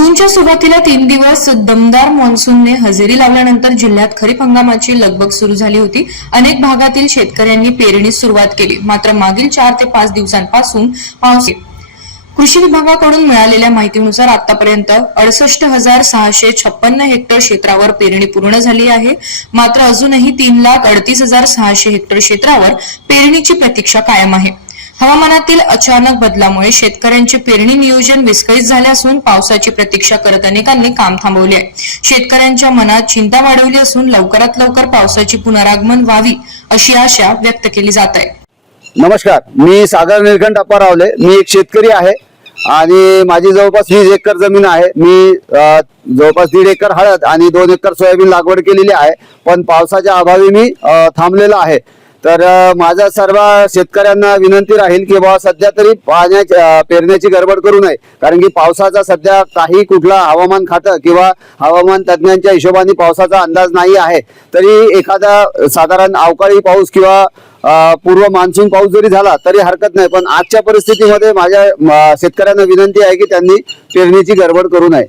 जूनच्या सुरुवातीला तीन दिवस दमदार मान्सूनने हजेरी लावल्यानंतर जिल्ह्यात खरीप हंगामाची लगबग सुरू झाली होती. अनेक भागातील शेतकऱ्यांनी पेरणीस सुरुवात केली. मात्र मागील चार ते पाच दिवसांपासून पाऊस कृषी विभागाकडून मिळालेल्या माहितीनुसार आतापर्यंत अडसष्ट हजार सहाशे छप्पन्न हेक्टर क्षेत्रावर पेरणी पूर्ण झाली आहे. मात्र अजूनही तीन लाख अडतीस हजार सहाशे हेक्टर क्षेत्रावर पेरणीची प्रतीक्षा कायम आहे. हवामानातील अचानक बदलामुळे शेतकऱ्यांचे पेरणी नियोजन विस्कळीत झाले असून पावसाची प्रतीक्षा करत अनेकांनी काम थांबवले आहे. शेतकऱ्यांच्या मनात चिंता वाढवली असून लवकरात लवकर पावसाची पुनरागमन व्हावी अशी आशा व्यक्त केली जात आहे. नमस्कार मी सागर निळकंठ रावले मी एक शेतकरी आहे आणि माझी जवळपास वीस एकर जमीन आहे. मी जवळपास दीड एकर हळद आणि दोन एकर सोयाबीन लागवड केलेली आहे. पण पावसाच्या अभावी मी थांबलेला आहे. तर माझा सर्व शेतकऱ्यांना विनंती राहील की बाबा सध्या तरी पाण्याच्या पेरण्याची गडबड करू नये. कारण की पावसाचा सध्या काही कुठला हवामान खातं किंवा हवामान तज्ज्ञांच्या हिशोबाने पावसाचा अंदाज नाही आहे. तरी एखादा साधारण अवकाळी पाऊस किंवा पूर्व मान्सून पाऊस जरी झाला तरी हरकत नाही. पण आजच्या परिस्थितीमध्ये माझ्या शेतकऱ्यांना विनंती आहे की त्यांनी पेरणीची गडबड करू नये.